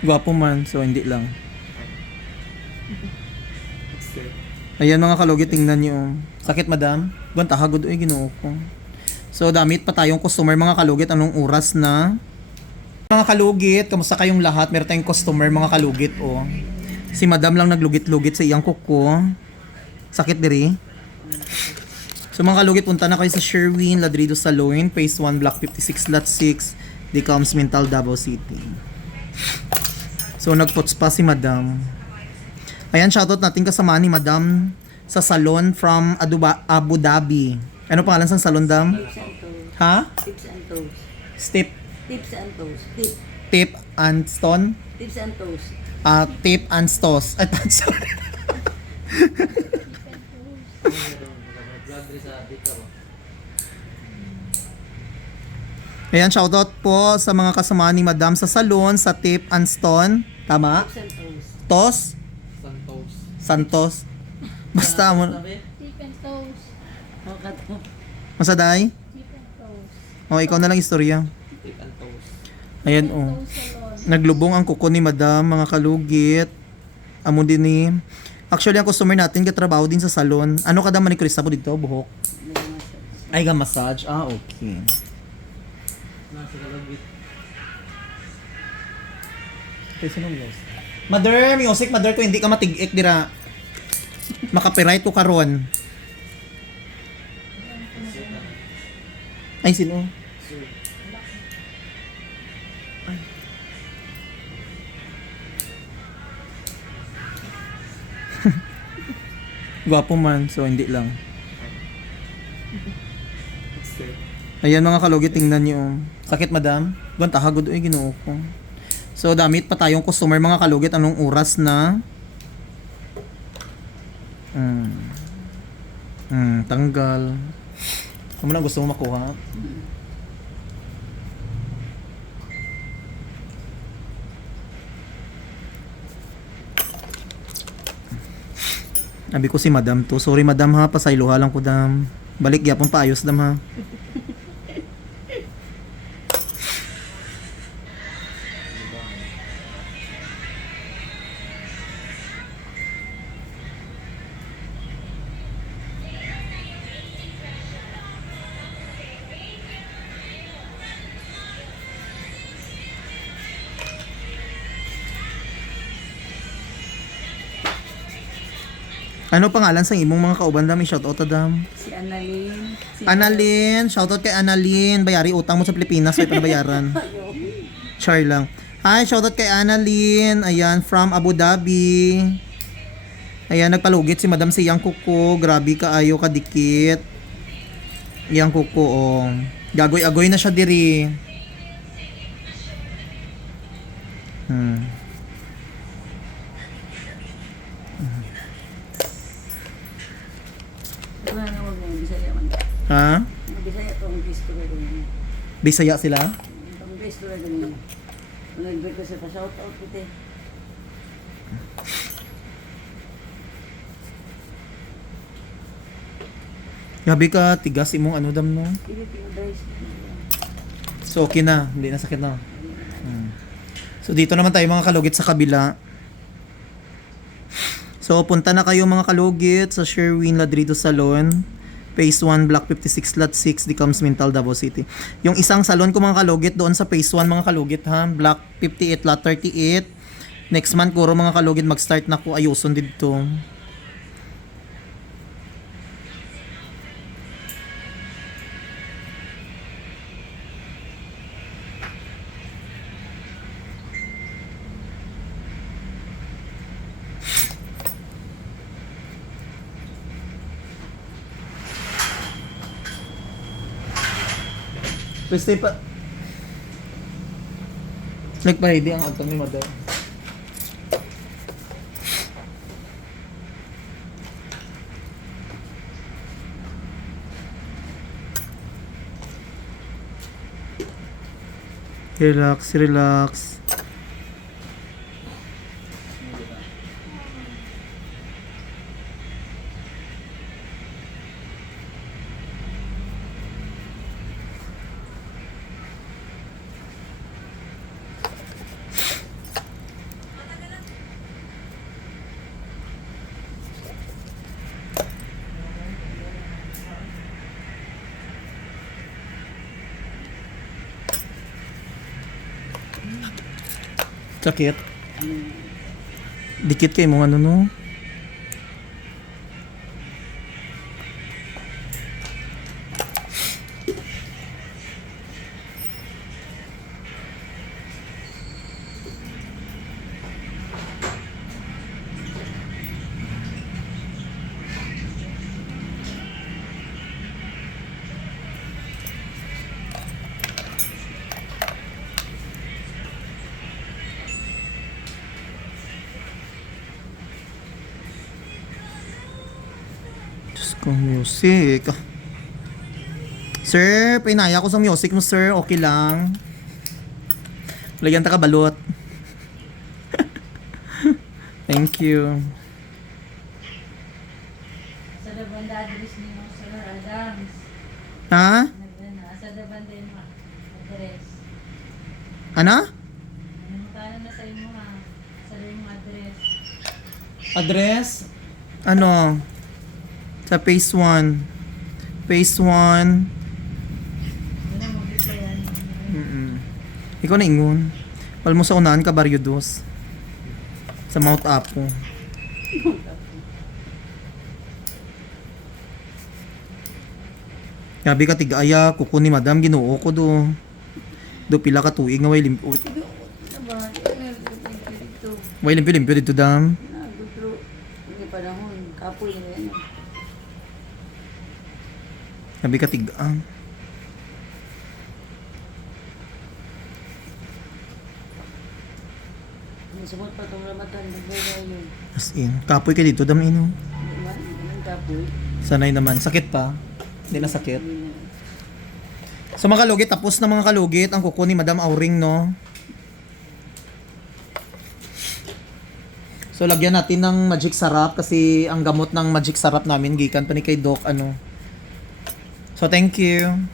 Gwapo man, so hindi lang. Ayan mga kalugit, tingnan nyo. Sakit madam? Gwanta hagod ay ginoo ko. So damit pa tayong customer mga kalugit. Anong oras na? Mga kalugit, kamusta kayong lahat? Meron tayong customer mga kalugit oh. Si madam lang naglugit-lugit sa iyang kuko. Sakit diri. So mga kalugit, punta na kayo sa Sherwin Ladrido Saloon, Phase 1, Block 56, Lot 6, Decoms Mental, Davao City. So nagputs pa si madam. Ayan, shoutout natin kasama ni madam sa salon from Aduba, Abu Dhabi. Ano pangalan sa salon, dam? Tips and toes. Ha? Tips and toes. Step, Tips and toes. Tip. tip and stone? Tips and toes. Ah, tip and stos. Ay, sorry. Ayan, shoutout po sa mga kasama ni Madam sa salon, sa Tip and Stone. Tama? Toes. Tos? Santos. Santos? Basta mo. Tip and toes. Masaday? Tip and toes. O, ikaw na lang istorya. Tip and toes. Ayan, o. salon. Naglubong ang kuko ni Madam, mga kalugit. Amo din ni... Actually, ang customer natin katrabaho din sa salon. Ano kada manicurista po dito? Buhok? Ay, ga massage. Ah, okay. Kaya sino music? Mother, music, mother ko hindi ka matig-ik dira. Makapiright ko karon. Ay, sino? Ay. Gwapo man, so hindi lang. Ayan mga kalugit, tingnan nyo. Sakit madam? Gwanta hagod ay ginoo ko. So damit pa tayong customer mga kalugit. Anong oras na? Hmm. Hmm, tanggal. Ano na gusto mo makuha? Sabi ko si madam to. Sorry madam ha, pasayloha lang ko dam. Balik gyapon paayos dam ha. Ano pangalan sa imong mga kauban dam? I-shoutout ta dam. Si Annalyn. Si Annalyn, shoutout kay Annalyn. Bayari utang mo sa Pilipinas, may panabayaran. Char lang. Hi, shoutout kay Annalyn. Ayan, from Abu Dhabi. Ayan, nagpalugit si Madam si Yang Kuko. Grabe ka ayo kadikit. Yang Kuko, oh. Gagoy-agoy na siya diri. Out kita. Grabe ka, tigas imong ano dam no? So okay na, hindi na sakit na. Hmm. So dito naman tayo mga kalugit sa kabila. So punta na kayo mga kalugit sa Sherwin Ladrido Salon. Phase 1, Block 56, Lot 6, Decoms Mental, Davao City. Yung isang salon ko mga kalugit doon sa Phase 1 mga kalugit ha. Block 58, Lot 38. Next month kuro mga kalugit mag-start na ko ayuson dito. Pwede pa... Nagpa-ready ang agtang ni Mother. Relax, relax. Sakit. Dikit kay mo ano no. Ko, music. Sir, pinaya ko sa music mo, sir. Okay lang. Lagyan ta ka balot. Thank you. Sa daban da address ni mo, Sir Adams. Ha? Sa daban din mo, address. Ano? Nanimutana na sa imo ha. Sa imo address. Address? Ano? Sa phase 1. Phase 1. Doon mo gusto yan. Mm-mm. Ikaw na ingon. Wal mo sa unahan ka Barrio Dos. Sa Mount Apo. Gabi ka tigaya, kuko ni madam, ginoo ko do. Do pila ka tuig nga way limpyo. Way limpyo limpyo dito dam. Nagutro. Hindi panahon. Kapoy na yan. Gabi ka. Ang sumot pa itong ramatan. Nagbaya yun. As in, kapoy ka dito dam ino. Hindi man. Hindi man kapoy. Sanay naman. Sakit pa. Hindi na sakit. So mga kalugit, tapos na mga kalugit ang kuko ni Madam Auring, no? So lagyan natin ng magic sarap kasi ang gamot ng magic sarap namin gikan pa ni kay Doc ano. So thank you.